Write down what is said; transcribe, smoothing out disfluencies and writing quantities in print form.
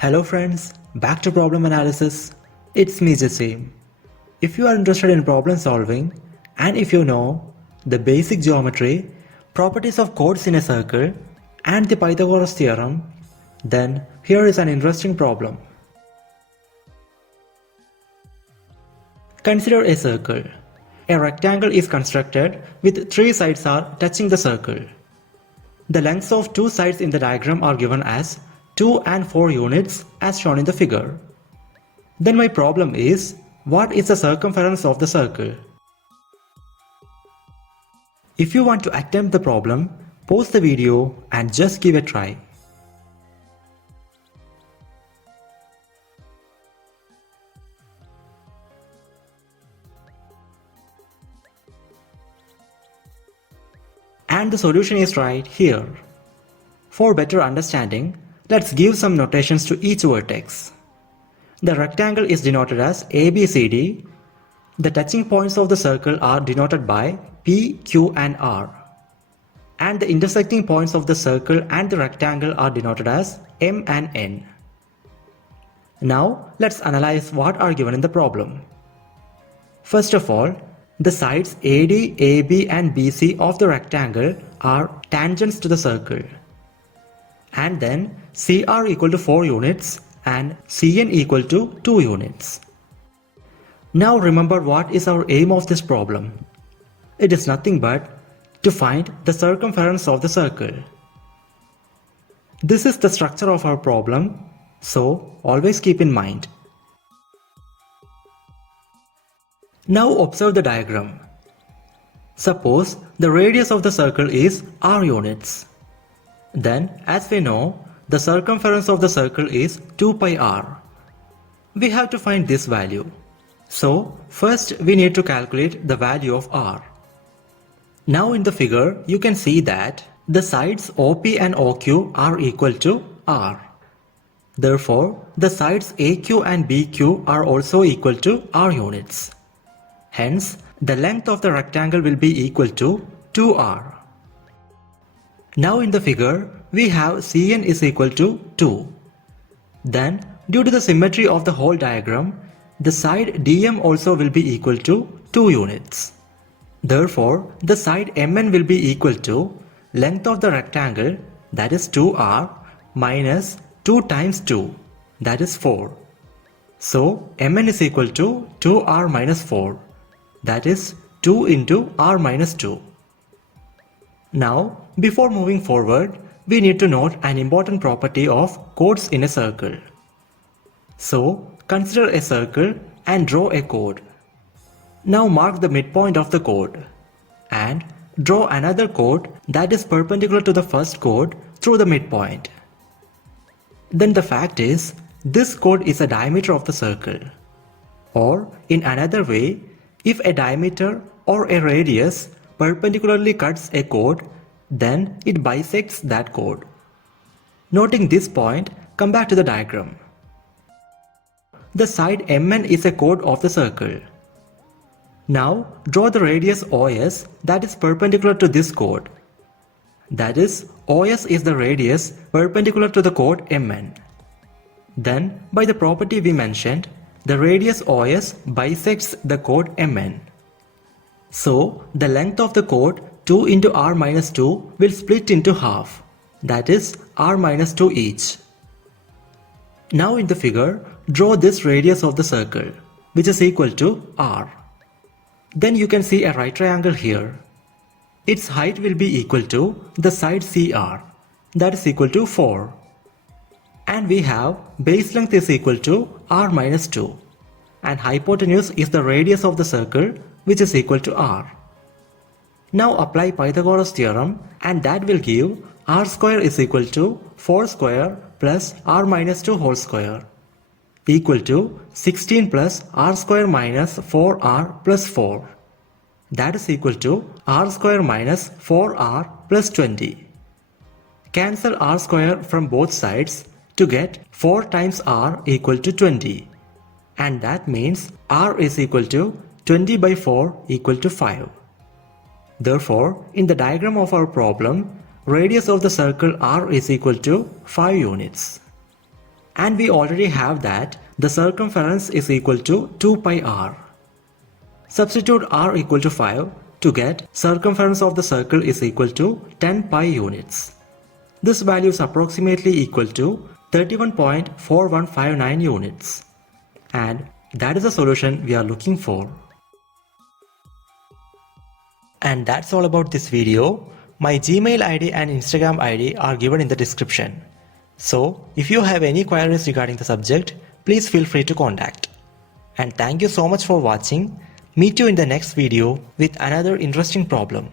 Hello friends, back to problem analysis. It's me Jasim. If you are interested in problem solving and if you know the basic geometry, properties of chords in a circle and the Pythagoras theorem, then here is an interesting problem. Consider a circle. A rectangle is constructed with three sides are touching the circle. The lengths of two sides in the diagram are given as 2 and 4 units as shown in the figure. Then my problem is, what is the circumference of the circle? If you want to attempt the problem, pause the video and just give a try. And the solution is right here. For better understanding, let's give some notations to each vertex. The rectangle is denoted as ABCD. The touching points of the circle are denoted by P, Q and R. And the intersecting points of the circle and the rectangle are denoted as M and N. Now let's analyze what are given in the problem. First of all, the sides AD, AB and BC of the rectangle are tangents to the circle. And then CR equal to 4 units and CN equal to 2 units. Now remember what is our aim of this problem. It is nothing but to find the circumference of the circle. This is the structure of our problem, so always keep in mind. Now observe the diagram. Suppose the radius of the circle is r units. Then, as we know, the circumference of the circle is 2 pi r. We have to find this value. So, first we need to calculate the value of r. Now in the figure, you can see that the sides OP and OQ are equal to r. Therefore, the sides AQ and BQ are also equal to r units. Hence, the length of the rectangle will be equal to 2r. Now in the figure, we have Cn is equal to 2. Then, due to the symmetry of the whole diagram, the side DM also will be equal to 2 units. Therefore, the side Mn will be equal to length of the rectangle, that is 2r, minus 2 times 2, that is 4. So, Mn is equal to 2r minus 4. That is 2 into r minus 2. Now, before moving forward, we need to note an important property of chords in a circle. So, consider a circle and draw a chord. Now mark the midpoint of the chord and draw another chord that is perpendicular to the first chord through the midpoint. Then the fact is, this chord is the diameter of the circle. Or, in another way, if a diameter or a radius perpendicularly cuts a chord, then it bisects that chord. Noting this point, come back to the diagram. The side Mn is a chord of the circle. Now draw the radius OS that is perpendicular to this chord. That is, OS is the radius perpendicular to the chord Mn. Then, by the property we mentioned, the radius OS bisects the chord Mn. So, the length of the chord 2 into r minus 2 will split into half, that is r minus 2 each. Now in the figure, draw this radius of the circle, which is equal to r. Then you can see a right triangle here. Its height will be equal to the side CR, that is equal to 4. And we have base length is equal to r minus 2. And hypotenuse is the radius of the circle, which is equal to r. Now apply Pythagoras theorem and that will give r square is equal to 4 square plus r minus 2 whole square equal to 16 plus r square minus 4r plus 4. That is equal to r square minus 4r plus 20. Cancel r square from both sides to get 4 times r equal to 20. And that means r is equal to 20 by 4 equal to 5. Therefore, in the diagram of our problem, radius of the circle r is equal to 5 units. And we already have that the circumference is equal to 2 pi r. Substitute r equal to 5 to get circumference of the circle is equal to 10 pi units. This value is approximately equal to 31.4159 units. And that is the solution we are looking for. And that's all about this video. My Gmail ID and Instagram ID are given in the description. So, if you have any queries regarding the subject, please feel free to contact. And thank you so much for watching. Meet you in the next video with another interesting problem.